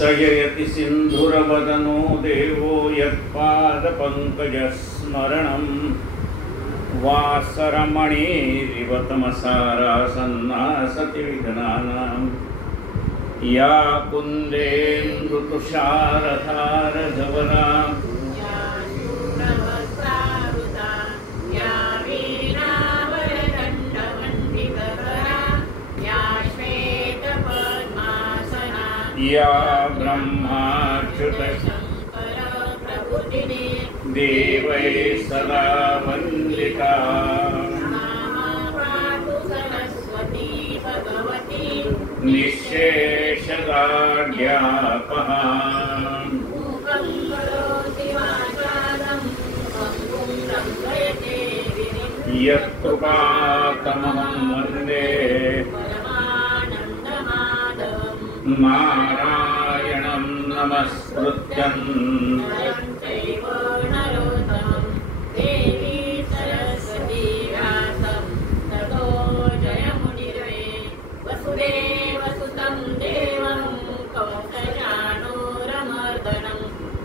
सजयति सिन्धुरवदनो देवो यत्पादपङ्कजस्मरणं वासरमणिरिव तमसारासन्नासति विघ्नानां या कुन्देन्दुतुषारधारधवला या ब्रह्माच्युत देवै सदा वन्दिता निःशेषदाढ्यापहा यत्कृपातमहं वन्दे नारायणं नमस्कृत्यं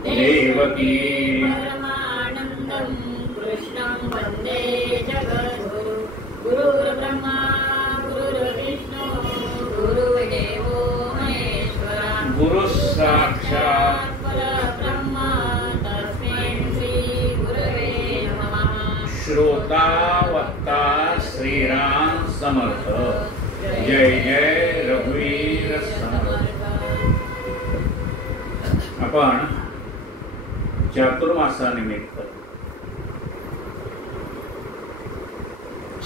देवकी परमानन्दं कृष्णं वन्दे जगद्गुरु गुरुर्ब्रह्मा गुरुर्विष्णु गुरुर्देवो महेश्वरा गुरुः साक्षात् परब्रह्म तस्मै श्री गुरवे नमः। श्रोता वक्ता श्रीराम समर्थ। जय जय रघुवीर समर्थ। आपण चातुर्मासानिमित्त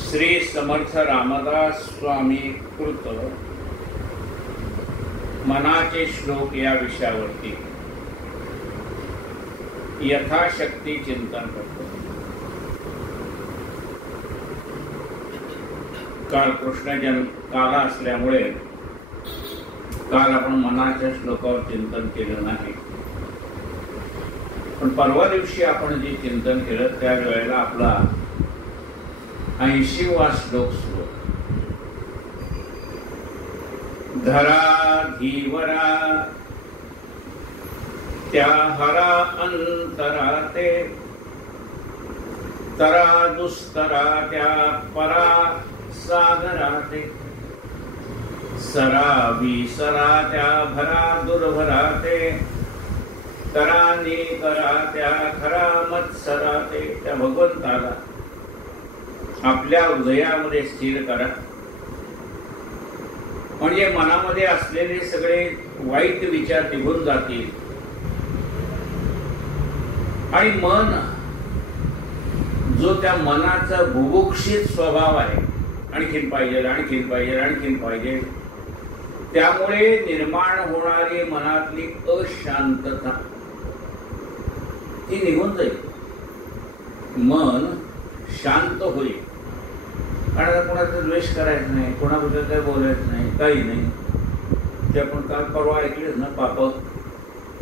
श्री समर्थ रामदास स्वामी कृत मनाचे श्लोक या विषयावरती यथाशक्ती चिंतन करतो। काल कृष्ण काल असल्यामुळे काल आपण मनाच्या श्लोकावर चिंतन केलं नाही, पण परवा दिवशी आपण जे चिंतन केलं त्यावेळेला आपला 80वा श्लोक सुरू। धरा धीवरा त्या हरा अंतराते तरा दुस्तरा त्या परा सागराते सरा विसरा त्या भरा दुर्भराते तरानी करा त्या खरा मत्सराते। त्या भगवंताला आपल्या हृदयामध्ये स्थिर करा, म्हणजे मनामध्ये असलेले सगळे वाईट विचार निघून जातील आणि मन जो त्या मनाचा बुभुक्षित स्वभाव आहे, आणखीन पाहिजे आणखीन पाहिजे आणखीन पाहिजे, त्यामुळे निर्माण होणारी मनातली अशांतता ती निघून जाईल, मन शांत होईल। आणि कोणाचा द्वेष करायचा नाही, कोणाबद्दल काही बोलायचं नाही, काही नाही। ते आपण काल परवा ऐकलेच ना, पाप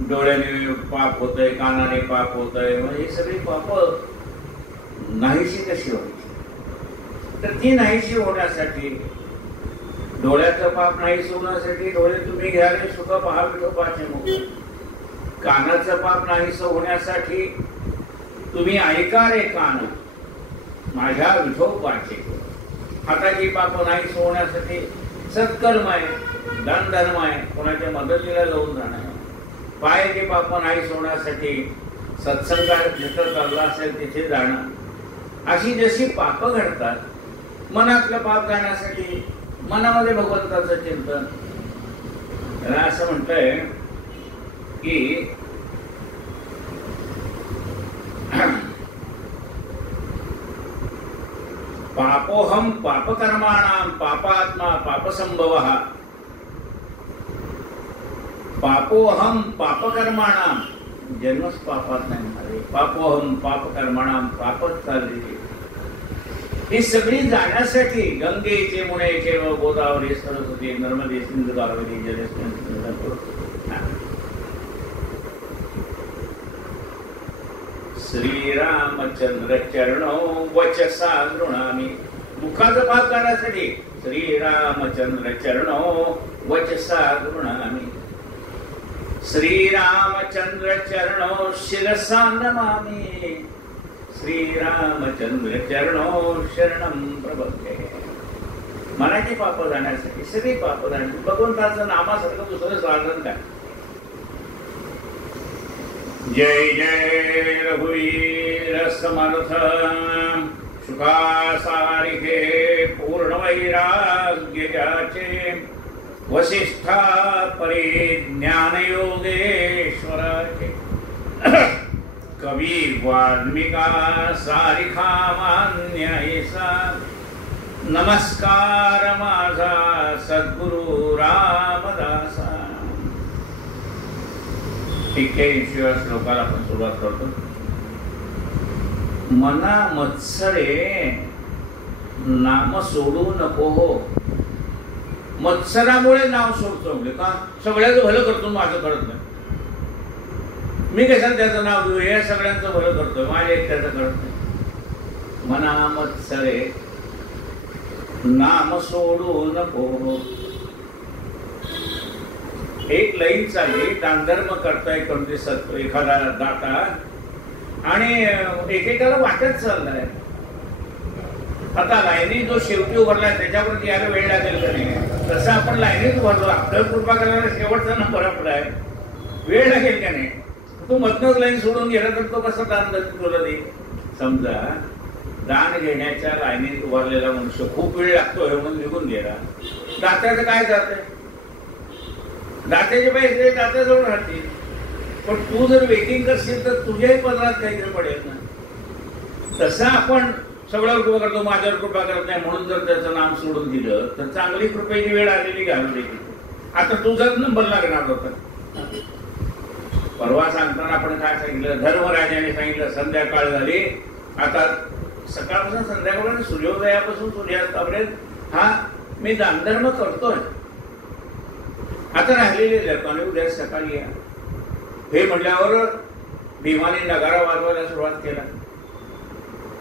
डोळ्याने पाप होतंय, कानाने पाप होतंय, म्हणजे ही सगळी पाप नाहीशी कशी व्हायची? तर ती नाहीशी होण्यासाठी, डोळ्याचं पाप नाहीशी होण्यासाठी डोळे तुम्ही घ्या रे सुख पहा विठोबाचे मुख, कानाचं पाप नाहीसं होण्यासाठी तुम्ही ऐका रे कान माझ्या विठोबाचे, हाताची पाप नाहीसं होण्यासाठी सत्कर्म आहे, दान धर्म आहे, कोणाच्या मदतीला जाऊन जाणं, पायाचे पाप नाहीसं होण्यासाठी सत्संगात जिथं चालला असेल तिथे जाणं, अशी जशी पाप घडतात मनातलं पाप जाण्यासाठी मनामध्ये भगवंताचं चिंतन। त्याला असं म्हणतंय की पापोहम पापकर्माणाम पापात्मा पापसंभवः। पापोहम पापकर्माणाम, जन्मच पापात नाही झाले, पापोहम पापकर्माणाम पापच चालले। ही सगळी जाण्यासाठी गंगेचे मुनेचे व गोदावरी सरस्वती नर्मदे सिंधू कावेरी जलेस्मिन् श्रीरामचंद्र चरणो वचसा गृणामी। मुखाचं पाप करण्यासाठी श्रीरामचंद्र चरणो वचसा गृणामी। श्रीरामचंद्र चरणो शिरसा नमामि, श्रीरामचंद्र चरणो शरणं प्रपद्ये. मनाची पाप जाण्यासाठी, सगळी पाप जाण्यासाठी भगवंताचं नामासारखं दुसरं साधन काय. जय जय रघुवीर समर्थ शुकासारिखे पूर्ण वैराग्य ज्याचे, वसिष्ठा परी ज्ञान योगेश्वराचे, कवी वाल्मिका सारिखा मान्य ऐसा, नमस्कार माझा सद्गुरु रामदासा. 81व्या श्लोकाला आपण सुरुवात करतो. मना मत्सरे नाम सोडू नको हो. मत्सरामुळे नाव सोडतो म्हणजे का, सगळ्याचं भलं करतो, माझं करत नाही. मी कशाला त्याचं नाव घेऊ, हे सगळ्यांचं भलं करतोय, माझ्या एकट्याचं करत नाही. मना मत्सरे नाम सोडू नको. एक लाईन चालली, दानधर्म करताय कोणते सत्व एखादा दाता, आणि एकेकाला वाटत चाललाय. आता लाईनी जो शेवटी उभारलाय त्याच्यावरती यायला वेळ लागेल का नाही, तसं आपण लाईनीत उभारलो, आपल्याला कृपा करायला शेवटचा नंबर आपला आहे, वेळ लागेल का नाही. तू मधनच लाईन सोडून गेला तर तो कसं दान तुला दे. समजा दान घेण्याच्या लाईनीत उभारलेला मनुष्य खूप वेळ लागतोय म्हणून निघून गेला, दात्याचं काय जात आहे, दात्याचे पैसे दात्याजवळ राहतील. पण तू जर वेटिंग करशील तर तुझ्याही पदरात काहीतरी पडेल ना. तसं आपण सगळ्यावर कृपा करतो, माझ्यावर कृपा करत नाही म्हणून जर त्याचं नाम सोडून दिलं तर चांगली कृपेची वेळ आलेली घालून देखील. आता तुझाच नंबर लागणार होता. परवा सांगताना आपण काय सांगितलं, धर्मराजाने सांगितलं संध्याकाळ झाली, आता सकाळपासून संध्याकाळपर्यंत सूर्योदयापासून सूर्यास्तापर्यंत हा मी दानधर्म करतोय, आता राहिलेले लोकांनी उद्या सकाळी या. हे म्हटल्यावर भीमाने नगारा वाजवायला सुरुवात केला.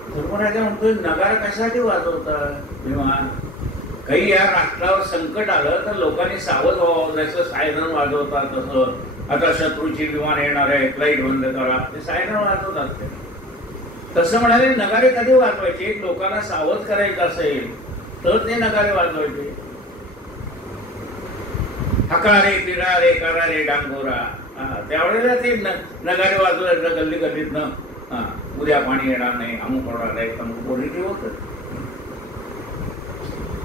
धर्मराजा म्हणतोय नगारा कशासाठी वाजवता भीमा, काही या राष्ट्रावर संकट आलं तर लोकांनी सावध व्हावं, जसं सायरन वाजवतात तसं. आता शत्रूची विमान येणार आहे, फ्लाईट बंद करा, ते सायरन वाजवतात ते. तसं म्हणाले नगारे कधी वाजवायचे, लोकांना सावध करायचं असेल तर ते नगारे वाजवायचे. हका रे पिरा रे करा रे डांगोरा, त्यावेळेला ते नगारे वाजवायचं गल्ली गल्लीतनं. उद्या पाणी येणार नाही, अमुक होणार नाही, अमुक पॉझिटिव्ह होत.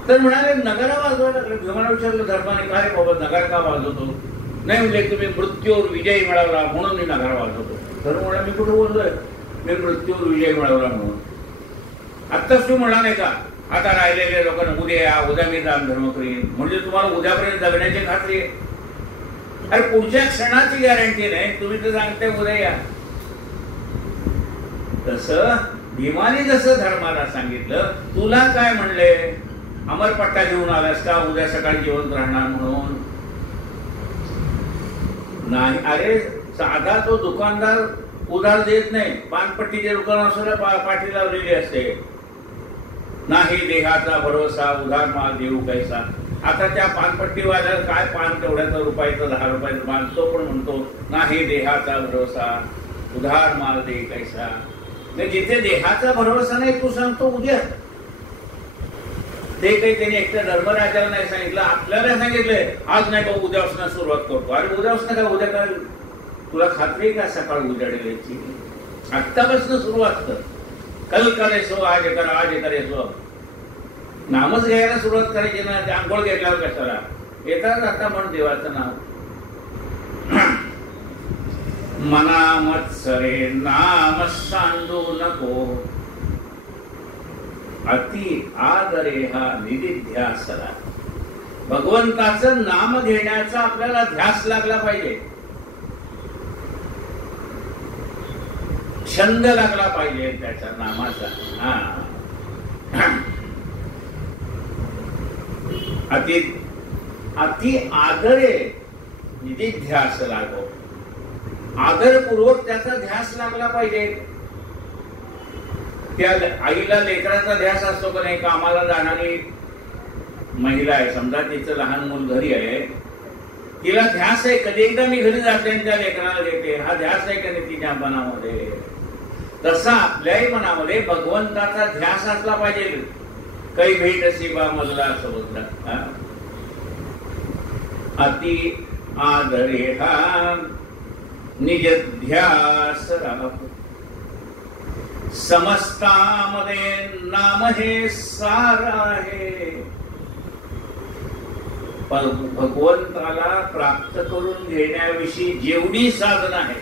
तर म्हणाले नगारा वाजवायला लागले. भीमाला विचारलं धर्माने, काय रे बाबा नगार का वाजवतो. नाही म्हणजे तुम्ही मृत्यूवर विजय मिळवला म्हणून मी नगारा वाजवतो. धर्म म्हणा मी कुठं बोलतोय, मी मृत्यूवर विजय मिळवला म्हणून. आत्ताच तू म्हणा नाही का, आता राहिलेल्या लोकांना उद्या या, उद्या मी दान धर्म करीन, म्हणजे तुम्हाला उद्यापर्यंत जगण्याची खात्री आहे. अरे पुढच्या क्षणाची गॅरंटी नाही, तुम्ही तर सांगते उद्या या. तसं भीमाने जसं धर्माला सांगितलं, तुला काय म्हणले, अमरपट्टा घेऊन आलास का उद्या सकाळी जिवंत राहणार म्हणून. नाही, अरे साधा तो दुकानदार उधार देत नाही, पानपट्टीचे दुकान असलेल्या पाठी लावलेली असते. नाही देहाचा भरोसा उधार माल देऊ कैसा. आता त्या पानपट्टी वाल्याला काय पान तेवढ्याचा रुपयाचं 10 रुपयाचं पान, तो पण म्हणतो नाही देहाचा भरोसा उधार माल दे कैसा. जिथे देहाचा भरोसा नाही तू सांगतो उद्या. ते काही त्यांनी एकट्या धर्मराजाला नाही सांगितलं, आपल्याला सांगितलंय आज नाही का उद्यापासून सुरुवात करतो. अरे उद्यापासून काय, उद्या काय तुला खात्री आहे का सकाळ उजाडेल याची. आत्तापासून सुरुवात कर. कल करायचो आज करा, आज करायचो. नामच घ्यायला सुरुवात करायची ना, आंघोळ घेतल्यावर कशाला येतात. आता म्हण देवाचं नाव. मना मत्सरे नाम सांडू नको, अति आदरे हा निधिध्यासला. भगवंताचं नाम घेण्याचा आपल्याला ध्यास लागला पाहिजे, छंद लागला पाहिजे त्याच्या नामाचा. अति आदरे निधिध्यास लागो, आदरपूर्वक त्याचा ध्यास लागला पाहिजे. त्या आईला लेकराचा ध्यास असतो का नाही. कामाला जाणारी महिला आहे, समजा तिचं लहान मूल घरी आहे, तिला ध्यास आहे. कधी एकदा मी घरी जाते आणि त्या लेकराला घेते. हा ध्यास आहे का नाही तिच्या मनामध्ये? तसा आपल्याही मनामध्ये भगवंताचा ध्यास असला पाहिजे. काही भेट अशी बा मजला सोबतला अति आदरे हा निज ध्यास राहू. समस्तामध्ये नाम हे सार आहे. भगवंताला प्राप्त करून घेण्याविषयी जेवढी साधन आहे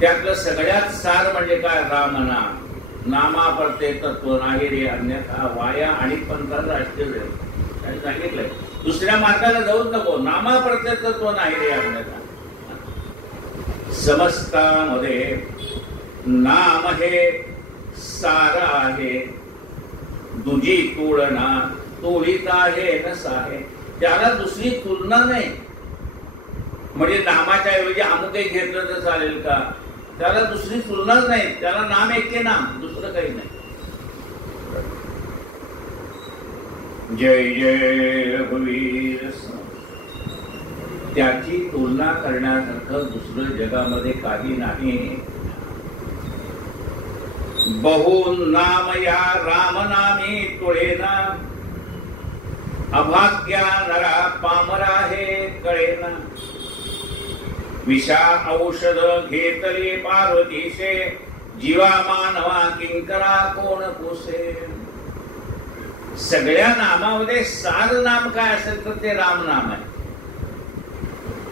त्यातलं सगळ्यात सार म्हणजे काय? रामनाम. नामापरते तत्व नाही रे अन्यथा वाया आणि पंथाचा आश्चर्य सांगितलंय. दुसऱ्या मार्गाला जाऊच नको. नामापरते तत्व नाही रे अन्यथा. समस्तामध्ये नाम हे सार आहे. दुजी तुलना तोडीत आहे नसाहे. त्याला दुसरी तुलना नाही. म्हणजे नामाच्या ऐवजी अमुक एक घेतलं तर चालेल का? त्याला दुसरी तुलनाच नाही. त्याला नाम एके नाम, दुसरं काही नाही. जय जय रघुवीर. त्याची तुलना करण्यासारखं दुसरं जगामध्ये काही नाही. बहु नाम या राम नामी तुळेना. अभाग्या नरा पामरा हे कळेना. विषा औषध घेतले पार्वतीशे. जीवा मानवा किंकरा कोण पोसे. सगळ्या नामामध्ये सार नाम काय असेल तर ते राम नाम आहे.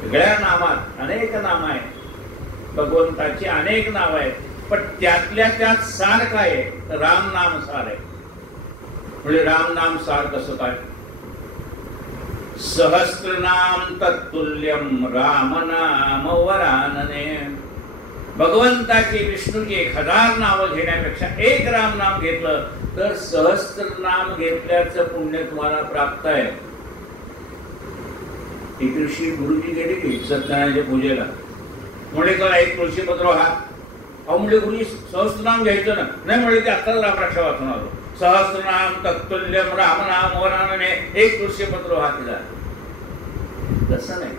सगळ्या नामात अनेक नाम आहेत. भगवंताची अनेक नाव आहेत. पण त्यातल्या त्यात सार काय आहे? राम नाम सार आहे. म्हणजे राम नाम सार कसं काय? सहस्त्रनाम तत्तुल्यम राम नाम वरानने. भगवंताची विष्णूची 1000 नावं घेण्यापेक्षा एक राम नाम घेतलं तर सहस्त्र नाम घेतल्याचं पुण्य तुम्हाला प्राप्त आहे. एक ऋषी गुरुजी गेले की सत्यनारायणाच्या पूजेला. म्हणजे का एक तुळशीपत्र हा अहो म्हणजे गुरुजी सहस्त्रनाम घ्यायचं ना. नाही म्हणजे ते आत्ताच रामराक्षा वाचून आलो. सहस्त्रनाम तत्तुल्यम राम नाम वरानने एक तुळशीपत्र हा तिला. तसं नाही.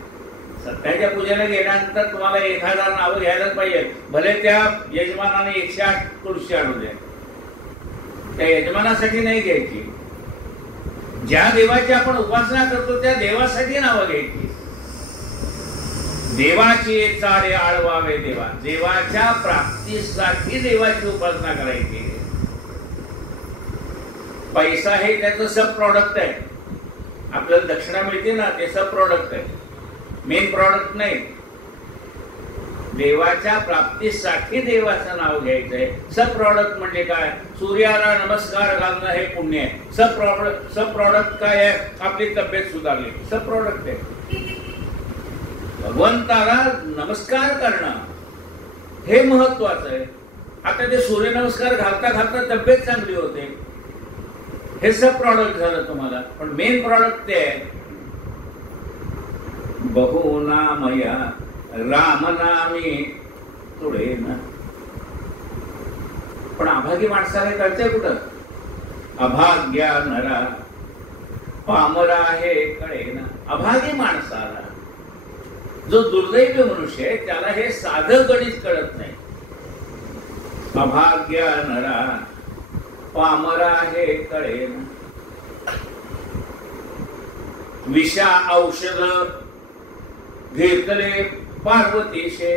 सत्याच्या पूजेला गेल्यानंतर तुम्हाला 1000 नावं घ्यायलाच पाहिजे. भले त्या यजमानाने 108 तुळशी आणू द्या. त्या यजमानासाठी नाही घ्यायची. ज्या देवाची आपण उपासना करतो त्या देवासाठी नावं घ्यायची. देवाची चाळे आळवावे देवा. देवाच्या प्राप्तीसाठी देवाची उपासना करायची. पैसा हे त्याचं सब प्रॉडक्ट आहे. आपल्याला दक्षिणा मिळते ना ते सब प्रॉडक्ट आहे. मेन प्रॉडक्ट नाही. देवाच्या प्राप्तीसाठी देवाचं नाव घ्यायचंय. सब प्रॉडक्ट म्हणजे काय? सूर्याला नमस्कार घालणं हे पुण्य आहे. सब प्रॉडक्ट काय आहे? आपली तब्येत सुधारली. सब प्रॉडक्ट आहे. भगवंताला नमस्कार करणं हे महत्वाचं आहे. आता ते सूर्यनमस्कार घालता घालता तब्येत चांगली होते. हे सब प्रॉडक्ट झालं तुम्हाला. पण मेन प्रॉडक्ट ते आहे बहुनामया रामनामी तुळेना. पण अभागी माणसाला कळतंय कुठं? अभाग्या नरा पामरा हे कळेना. अभागी माणसाला, जो दुर्दैवी मनुष्य आहे त्याला हे साधं गणित कळत नाही. अभाग्या नरा पामरा हे कळेना. विषा औषध घेतले पार्वतीशे.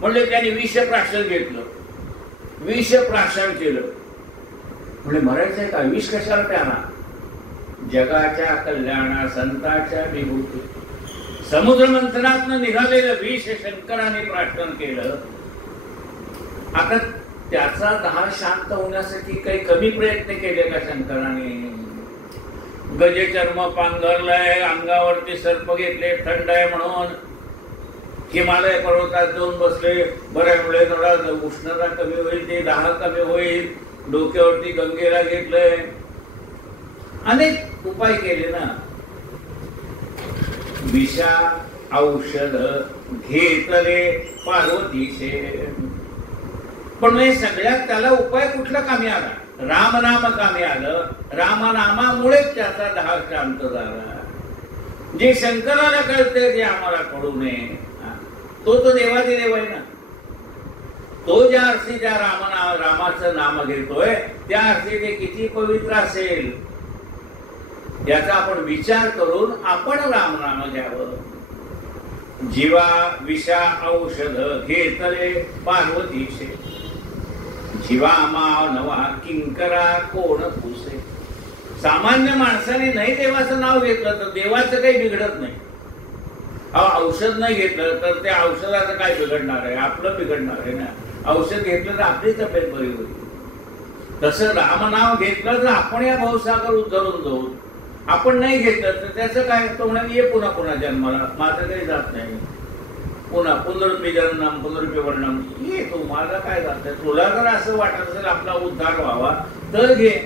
म्हणजे त्याने विषप्राशन घेतलं. विषप्राशन केलं म्हणजे मरायचंय का? विष कशाला प्याना? जगाच्या कल्याणा संतांच्या विभूती. समुद्र मंथनातनं निघालेलं विष शंकराने प्राशन केलं. आता त्याचा दाह शांत होण्यासाठी काही कमी प्रयत्न केले का शंकराने? गजचर्म पांघरलाय, अंगावरती सर्प घेतले, थंड आहे म्हणून हिमालय पर्वतात जाऊन बसले. बऱ्या वेळे थोडा उष्णता कमी होईल, ते दाह कमी होईल. डोक्यावरती गंगेला घेतलंय. अनेक उपाय केले ना. विषा औषध घेतले पार्वतीशे. पण हे सगळ्यात त्याला उपाय कुठला कामी आला? रामनाम कामी आलं. रामनामामुळेच त्याचा दाह शांत झाला. जे शंकराला कळते जे आम्हाला कळू नये, तो देवाचे देव आहे ना. तो ज्या अर्थी त्या रामाचं नाम घेतोय त्या अर्थी ते किती पवित्र असेल याचा आपण विचार करून आपण रामनाम घ्यावं. जीवा विषा औषध घेतले पार्वतीचे, जीवा मानवा किंकरा कोण पुसे. सामान्य माणसाने नाही देवाचं नाव घेतलं तर देवाचं काही बिघडत नाही. औषध नाही घेतलं तर त्या औषधाचं काय बिघडणार आहे? आपलं बिघडणार आहे ना. औषध घेतलं तर आपली तब्येत बरी होईल. तसं रामनाव घेतलं तर आपण या भवसागर उतरून जाऊ. आपण नाही घेतलं तर त्याचं काय? तो म्हणाल ये पुन्हा पुन्हा जन्माला, माझं काही जात नाही. पुन्हा पुनरुपी जन्म पुनरुपी वर्णम, ये तू, मला काय जात नाही. तुला जर असं वाटत असेल आपला उद्धार व्हावा तर घे.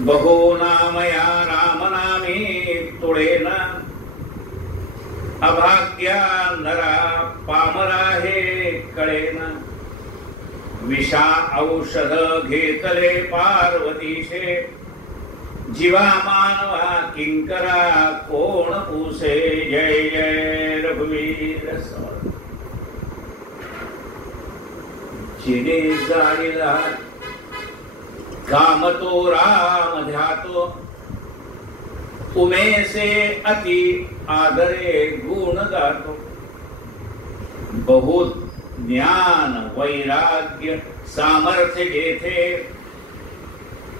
बहो नामया रामनामी तुळेना, अभाग्या नरा पामरा हे कळेना. विषा औषध घेतले पार्वतीशे, जीवा मानवा किंकरा कोण पुसे. जय जय रघुवीर समर्थ. जिने जाळीला काम तो राम ध्यातो, उमेसे अति आदरे गुण गातो. बहुत ज्ञान वैराग्य सामर्थ्य घेथे,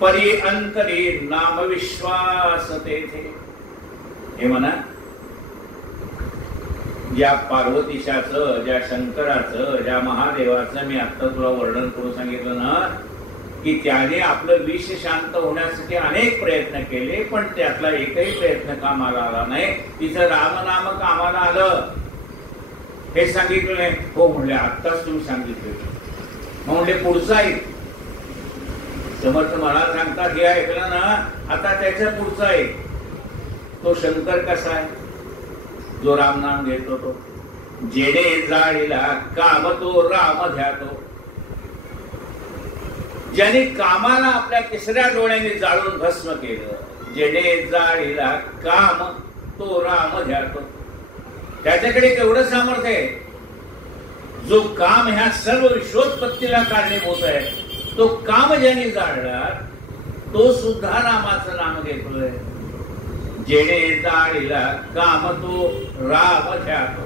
परी अंतरी नाम विश्वास तेथे. हे म्हणा, ज्या पार्वतीशाचं, ज्या शंकराचं, ज्या महादेवाचं मी आता तुला वर्णन करून सांगितलं ना, की त्याने आपलं विष शांत होण्यासाठी अनेक प्रयत्न केले, पण त्यातला एकही प्रयत्न कामाला आला नाही. तिचं रामनाम कामाला आलं हे सांगितलं नाही. हो म्हणले, आत्ताच तुम्ही सांगितलं. मग म्हणले पुढचा ऐक. समर्थ मला सांगतात हे ऐकलं ना, आता त्याच्या पुढचा ऐक. तो शंकर कसा आहे? जो रामनाम घेतो तो. जेणे जाळीला काम तो राम ध्यातो. ज्याने कामाला आपल्या तिसऱ्या डोळ्याने जाळून भस्म केलं. जेणे जाळीला काम तो राम ध्यातो. त्याच्याकडे केवढं सामर्थ्य आहे. जो काम ह्या सर्व विश्वोत्पत्तीला कारणीभूत आहे, तो काम ज्याने जाळला तो सुद्धा रामाचं नाम घेतोय. जेणे जाळीला काम तो राम ध्यातो,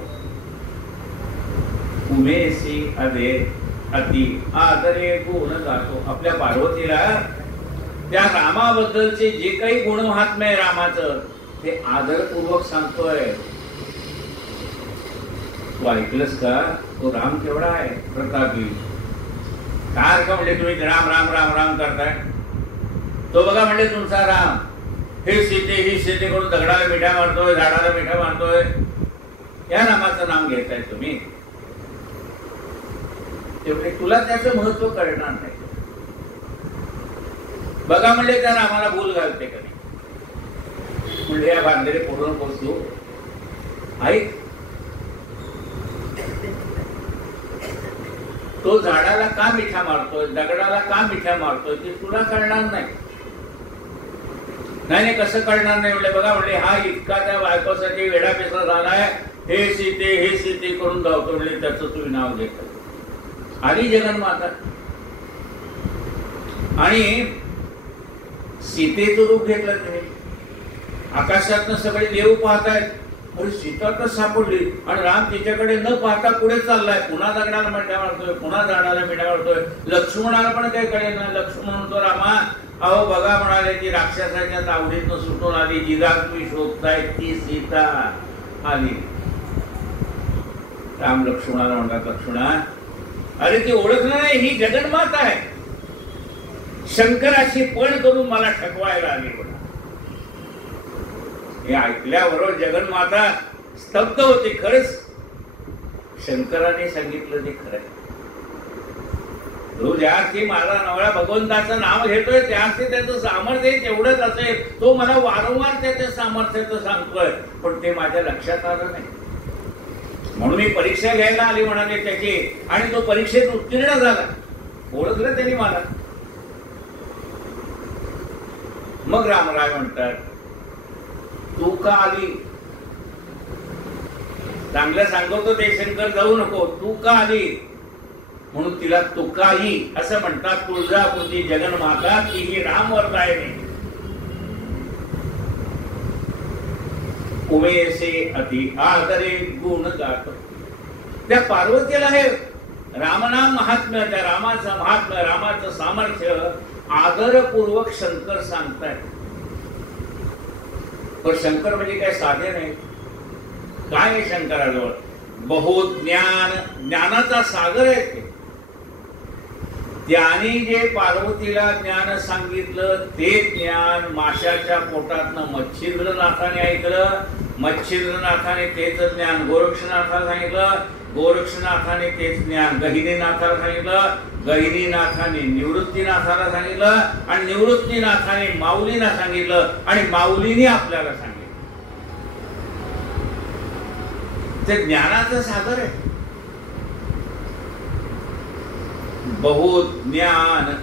उमेसी अदे अति आदरे गुण गातो. आपल्या पार्वतीला त्या रामाबद्दलचे जे काही गुण महात्म्य आहे रामाचं, ते आदरपूर्वक सांगतोय. तू ऐकलंस का? तो राम केवढा आहे प्रतापी. काय का म्हणले तुम्ही राम राम राम राम करताय? तो बघा म्हणले तुमचा राम हे सीते ही सीते करून दगडाला मिठा मारतोय, झाडाला मिठा मारतोय. या नामाचं नाम घेताय तुम्ही. तेवढे तुला त्याचं महत्व कळणार नाही. बघा म्हणले त्या रामाला भूल घालते कधी. म्हणजे या बांधलेले पूर्ण पोचतो. ऐक, तो झाडाला का मिठा मारतोय, दगडाला का मिठा मारतोय ते तुला कळणार नाही. नाही कसं कळणार नाही म्हणले. बघा म्हणले हा इतका त्या बायकोसाठी वेडा पेसा झालाय. हे सीते करून धावतो म्हणले. त्याचं तुम्ही नाव घेता. आली जगन्माता आणि सीतेचं रूप घेतलं तुम्ही. आकाशातनं सगळे देव पाहतायत. अरे सीता तर सापडली आणि राम तिच्याकडे न पाहता पुढे चाललाय. पुन्हा दगडाला मिठा मारतोय, पुन्हा झाडाला मिठा मारतोय. लक्ष्मणाला पण काही कळेल ना. लक्ष्मण म्हणतो रामा अहो बघा म्हणाले ती राक्षसाच्या तावडीतनं सुटून आली. जिला तुम्ही शोधताय ती सीता आली. राम लक्ष्मणाला म्हणतात लक्ष्मणा अरे ती ओळखलं नाही, ही जगन्माता आहे. शंकराशी पण करून मला ठकवायला आली. हे ऐकल्याबरोबर जगन्माता स्तब्ध होती. खरंच शंकराने सांगितलं ते खरं. तो ज्यार्थी माझा नवळा भगवंताचं नाव घेतोय त्यार्थी त्याचं सामर्थ्य तेवढंच असेल. तो मला वारंवार त्याच्या सामर्थ्याचं सांगतोय, पण ते माझ्या लक्षात आलं नाही. म्हणून मी परीक्षा घ्यायला आली म्हणाले त्याची. आणि तो परीक्षेत उत्तीर्ण झाला. ओळखलं त्यांनी मला. मग रामराय म्हणतात तू का आली? चांगलं सांगतो ते शंकर, जाऊ नको, तू का आली? म्हणून तिला तुकाई असं म्हणतात. तुळजापूरची जगन्माता तीही रामवरदायिनी. उमेसे अति आदरे गुण गातो. त्या पार्वतीला हे रामनाम महात्म्य, त्या रामाचं महात्म्य, रामाचं सामर्थ्य आदरपूर्वक शंकर सांगतायत. पण शंकर म्हणजे काय साधे नाही. काय आहे शंकराजवळ? बहुत ज्ञान, ज्ञानाचा सागर आहे ते. त्याने जे पार्वतीला ज्ञान सांगितलं ते ज्ञान माशाच्या पोटातनं मच्छिंद्रनाथाने ऐकलं. मच्छिंद्रनाथाने तेच ज्ञान गोरक्षनाथाला सांगितलं. गोरक्षनाथाने तेच ज्ञान गहिनीनाथाला सांगितलं. गहिनीनाथाने निवृत्तीनाथाला सांगितलं. आणि निवृत्तीनाथाने माऊलीना सांगितलं. आणि माऊलीने आपल्याला सांगितलं. ते ज्ञानाचं सागर आहे. बहुत ज्ञान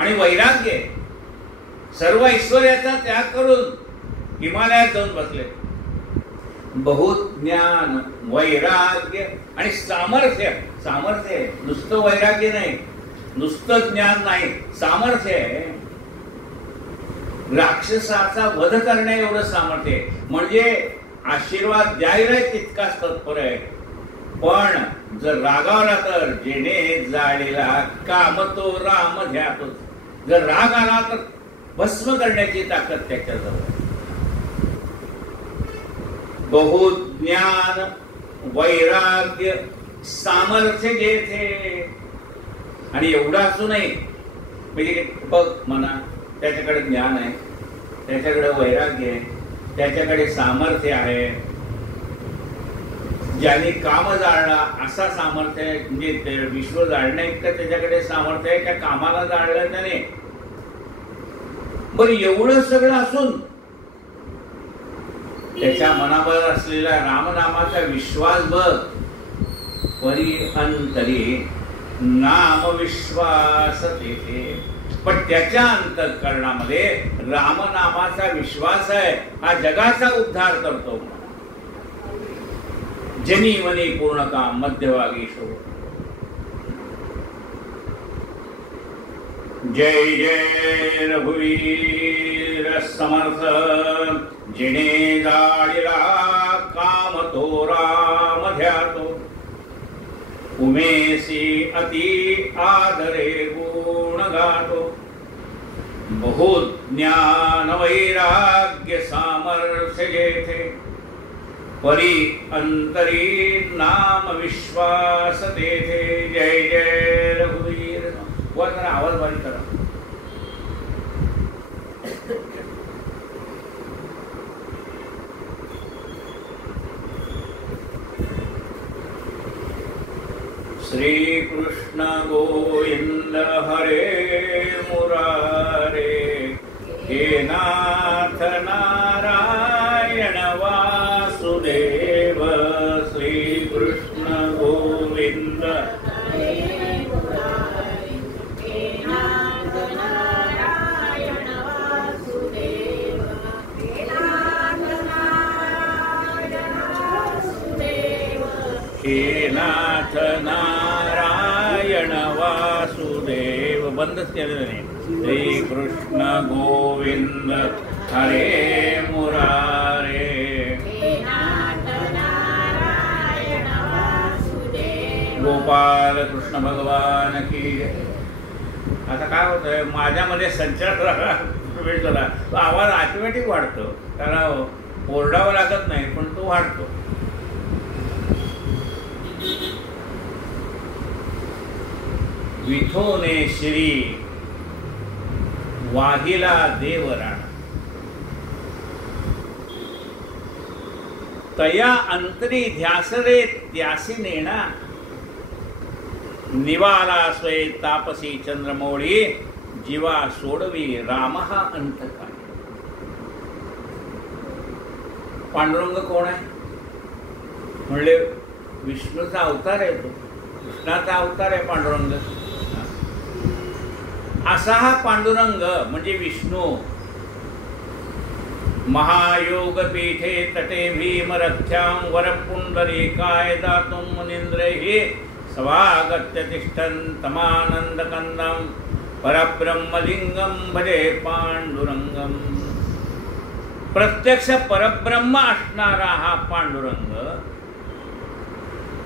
आणि वैराग्य. सर्व ऐश्वर्याचा त्याग करून हिमालयात जाऊन बसले. बहुत ज्ञान, वैराग्य आणि सामर्थ्य. सामर्थ्य आहे, नुसतं वैराग्य नाही, नुसतं ज्ञान नाही, सामर्थ्य आहे. राक्षसाचा वध करण्या एवढं सामर्थ्य आहे. म्हणजे आशीर्वाद द्यायला तितकाच तत्पर आहे. पण जर रागावला तर जेणे जाळीला काम तो राम ध्यातो. जर राग आला तर भस्म करण्याची ताकद त्याच्याजवळ. बहुत ज्ञान, वैराग्य, सामर्थ्य जेथे. आणि एवढं असूनही म्हणजे बघ म्हणा, त्याच्याकडे ज्ञान आहे, त्याच्याकडे वैराग्य आहे, त्याच्याकडे सामर्थ्य आहे. ज्याने काम जाळला असा सामर्थ्य आहे. म्हणजे विश्व जाळण्या इतकं त्याच्याकडे सामर्थ्य आहे. त्या कामाला जाळलं त्याने. बरं एवढं सगळं असून त्याच्या मनावर असलेला रामनामाचा विश्वास बघ. परी अंतरी नाम विश्वास तेथे. पण त्याच्या अंतःकरणामध्ये रामनामाचा विश्वास आहे. हा जगाचा उद्धार करतो. जनी वनी पूर्ण काम मध्यभागीशो. जय जय रघुवीर समर्थ. जिने जाळीला काम तो राम ध्यातो. उमेसी अति आदरे गुण गातो. बहुत ज्ञान वैराग्य सामर्थ्य जेथे. परी अंतरी नाम विश्वास तेथे. जय जय रघुवीर. वर जरा आवाज बारीक करा. श्री कृष्ण गोविंद हरे मुरारे. हे नाथ नारायण वासुदेव. श्री कृष्ण गोविंद हरे मुरारे. हे नाथ नारायण वासुदेव. हे नाथ नारायण वासुदेव. हे नाथ नारायण वासुदेव. बंदच केलेलं नाही. श्री कृष्ण गोविंद हरे मुरारे. गोपाल कृष्ण भगवान की. आता काय होतंय, माझ्यामध्ये संचार प्रवेश झाला. तो आवाज ऑटोमॅटिक वाढतो. त्याला ओरडावं लागत नाही, पण तो वाढतो. विठोने श्री वाहिला देवराणा. तया अंतरी ध्यास रे त्यासी नेणा. निवाला स्वय तापसी चंद्रमौळी. जीवा सोडवी राम हा अंतकाळी. पांडुरंग कोण आहे म्हणले? विष्णूचा अवतार आहे. तो कृष्णाचा अवतार आहे पांडुरंग. असा हा पांडुरंग म्हणजे विष्णू. महायोगपीठे तटे भीमरथ्यां वरपुण्डरीकाय दातुं मुनीन्द्रैः स्वागत्य तिष्ठन्तमानन्दकन्दं परब्रह्मलिंगं भजे पांडुरंगम. प्रत्यक्ष परब्रह्म असणारा हा पांडुरंग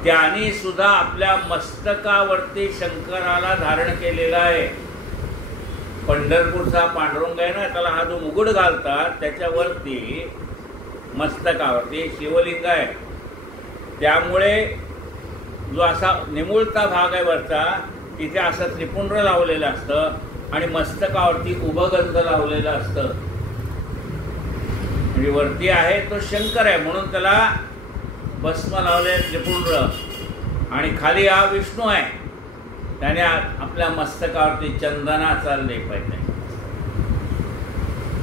त्याने सुद्धा आपल्या मस्तकावरती शंकराला धारण केलेला आहे. पंढरपूरचा पांडुरंग आहे ना, त्याला हा जो मुकुट घालतात त्याच्यावरती मस्तकावरती शिवलिंग आहे. त्यामुळे जो असा निमुळता भाग आहे वरचा तिथे असं त्रिपुंड लावलेलं असतं आणि मस्तकावरती उभगंध लावलेलं असतं. म्हणजे वरती आहे तो शंकर आहे म्हणून त्याला भस्म लावले त्रिपुंड, आणि खाली हा विष्णू आहे त्याने आपल्या मस्तकावरती चंदनाचा लेप आहे.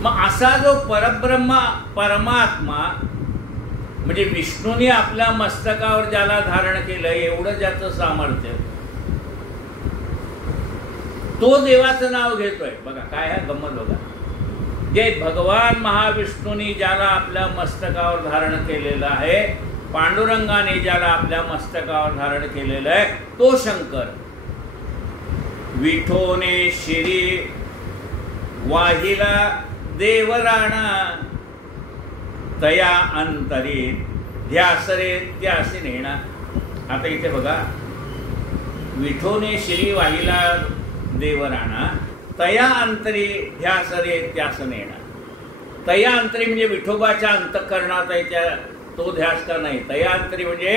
मग असा जो परब्रह्म परमात्मा म्हणजे विष्णूने आपल्या मस्तकावर ज्याला धारण केलं एवढं ज्याचं सामर्थ्य, तो देवाचं नाव घेतोय. बघा काय आहे गंमत बघा. जे भगवान महाविष्णूने ज्याला आपल्या मस्तकावर धारण केलेलं आहे, पांडुरंगाने ज्याला आपल्या मस्तकावर धारण केलेलं आहे तो शंकर. विठोने शिरी वाहिला देवराणा तया अंतरी ध्यासरे त्यासी नेणा. आता इथे बघा, विठोने शिरी वाहिला देवराणा तया अंतरी ध्यासरे त्यास नेणा. तया अंतरी म्हणजे विठोबाच्या अंतःकरणात आहे त्या तो ध्यास का नाही. तया अंतरी म्हणजे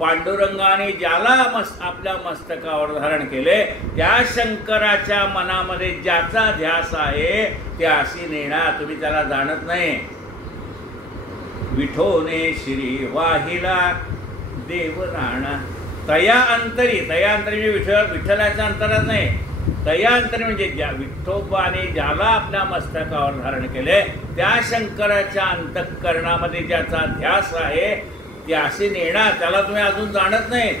पांडुरंगाने ज्याला आपल्या मस्तकावर धारण केले त्या शंकराच्या मनामध्ये ज्याचा ध्यास आहे त्यासी नेणा. तुम्ही त्याला जाणत नाही. विठोने श्री वाहिला देवराणा तया अंतरी. तया अंतरी म्हणजे विठ्ठलाच्या अंतरात नाही. तया अंतरी म्हणजे ज्या विठोबाने ज्याला आपल्या मस्तकावर धारण केले त्या शंकराच्या अंतःकरणामध्ये ज्याचा ध्यास आहे त्याशी नेणा. त्याला तुम्ही अजून जाणत नाही.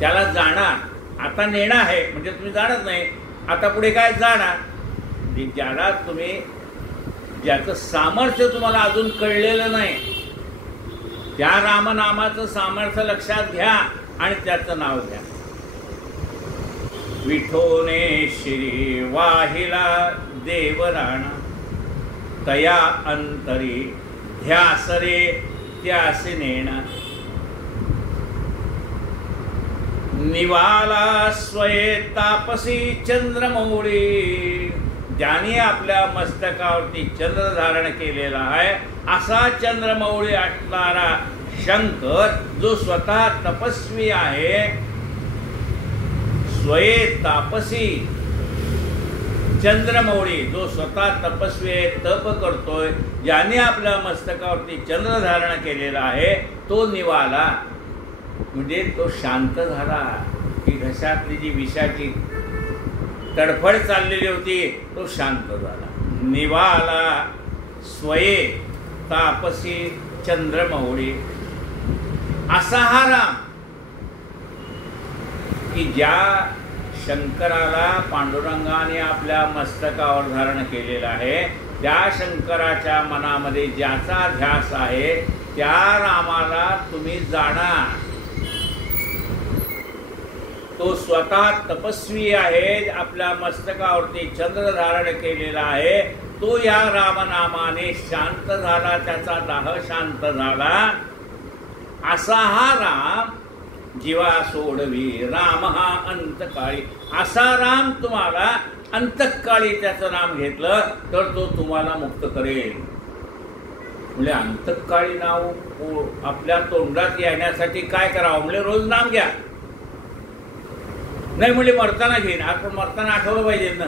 त्याला जाणा. आता नेणा आहे म्हणजे तुम्ही जाणत नाही. आता पुढे काय जाणा. ज्याला तुम्ही ज्याचं सामर्थ्य तुम्हाला अजून कळलेलं नाही त्या रामनामाचं सामर्थ्य लक्षात घ्या आणि त्याचं नाव घ्या. विठोने श्री वाहिला देवराणा तया अंतरी ध्यासरे त्यासी नेणा. निवाला स्वये तापसी चंद्रमौळी. ज्याने आपल्या मस्तकावरती चंद्र धारण केलेला आहे असा चंद्रमौळी असणारा शंकर जो स्वतः तपस्वी आहे. स्वये तापसी चंद्रमौळी जो स्वतः तपस्वी आहे, तप करतोय, ज्याने आपल्या मस्तकावरती चंद्र धारण केलेला आहे तो निवाला म्हणजे तो शांत झाला. की घशातली जी विषाची तडफड चाललेली होती तो शांत झाला. निवाला स्वये तापसी चंद्रमौळी. असा हा राम की ज्या शंकराला पांडुरंगाने आपल्या मस्तकावर धारण केलेला आहे त्या शंकराच्या मनामध्ये ज्याचा ध्यास आहे त्या रामाला तुम्ही जाणा. तो स्वतः तपस्वी आहे, आपल्या मस्तकावरती चंद्र धारण केलेला आहे. तो या रामनामाने शांत झाला, त्याचा दाह शांत झाला. असा हा राम जीवा सोडवी राम हा अंतकाळी. असा राम तुम्हाला अंतकाळी त्याचं नाम घेतलं तर तो तुम्हाला मुक्त करेल. म्हणजे अंतकाळी नाव आपल्या तोंडात येण्यासाठी काय करावं म्हणजे रोज नाम घ्या. नाही म्हणजे मरताना घेईन. आपण मरताना आठवलं पाहिजे ना.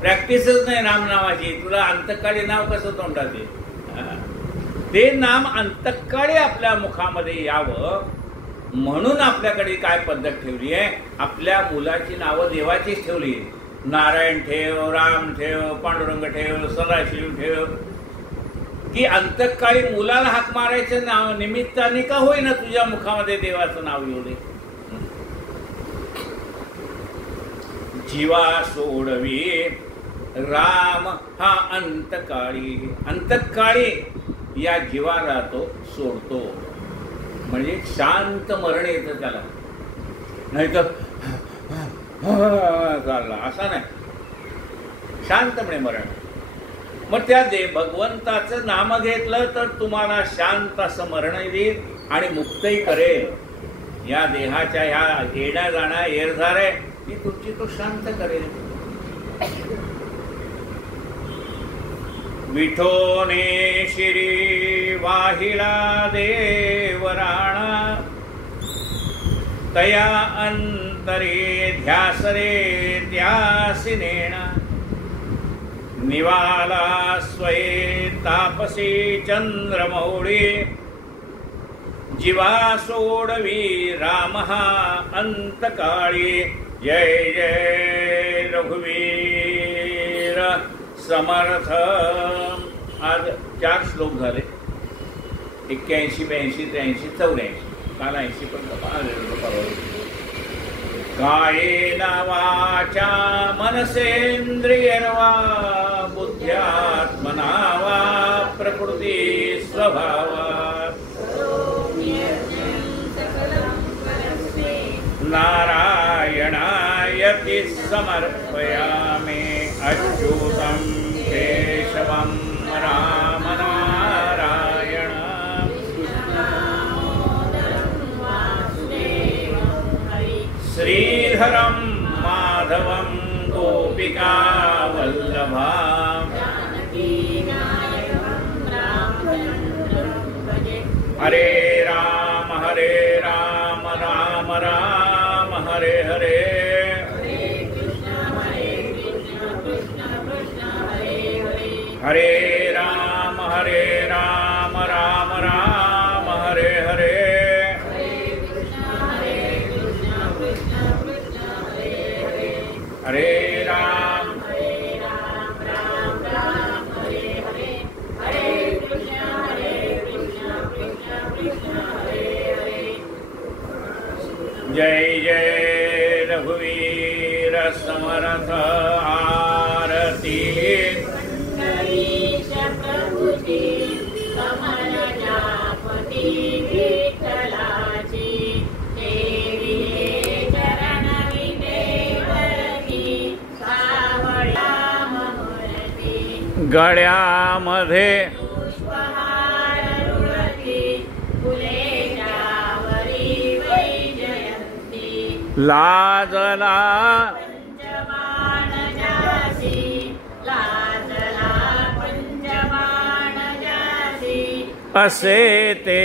प्रॅक्टिसच नाही नामनामाची. तुला अंतकाळी नाव कसं तोंडात येईल. ते नाम अंतकाळी आपल्या मुखामध्ये यावं म्हणून आपल्याकडे काय पद्धत ठेवली आहे. आपल्या मुलाची नावं देवाचीच ठेवली. नारायण ठेव, राम ठेव, पांडुरंग ठेव, सदाशिव ठेव. की अंतकाळी मुलाला हाक मारायचं नाव निमित्ताने का होईना तुझ्या मुखामध्ये देवाचं नाव येऊ दे. जीवा सोडवी राम हा अंतकाळी, अंतकाळी या जीवाला तो सोडतो. म्हणजे शांत मरण येतं त्याला, नाही तर चालला असा नाही, शांतपणे मरण. मग त्या भगवंताचं नाम घेतलं तर तुम्हाला शांत असं मरण देईल आणि मुक्तही करेल. या देहाच्या ह्या येण्या जाण्या येरझार आहे ती तुमची तो शांत करेल. विठोने शिरी वाहिला देवराणा, तया अंतरे ध्यास रे ध्यासी नेणा. निवाला स्वये तापसी चंद्रमौळी, जीवा सोडवी राम हा अंतकाळी. जय जय रघुवीर समर्थ. आज 4 श्लोक झाले, 81, 82, 83, 84. काल 80 पण कायेन वाचा मनसेंद्रियेण वा बुद्ध्यात्मना वा प्रकृती स्वभावात् नारायणायति समर्पयामि. अच्युतं केशवं राम नारायण. श्रीधरं माधवं गोपिका वल्लभां. हरे राम राम राम हरे हरे. हरे राम राम राम हरे हरे. हरे राम राम राम हरे हरे. हरे कृष्ण कृष्ण कृष्ण हरे हरे. जय जय रघुवीर समर्थ. आरती प्रभुजी कमल जापती विठ्ठलाची. देवी चरण विदेवरती सावळा मोहरती. गळ्यामध्ये पुष्पहार रुळती फुले जावरी वैजयंती. लाजला पंचबाण जासी, लाजला पंचबाण जासी. असे ते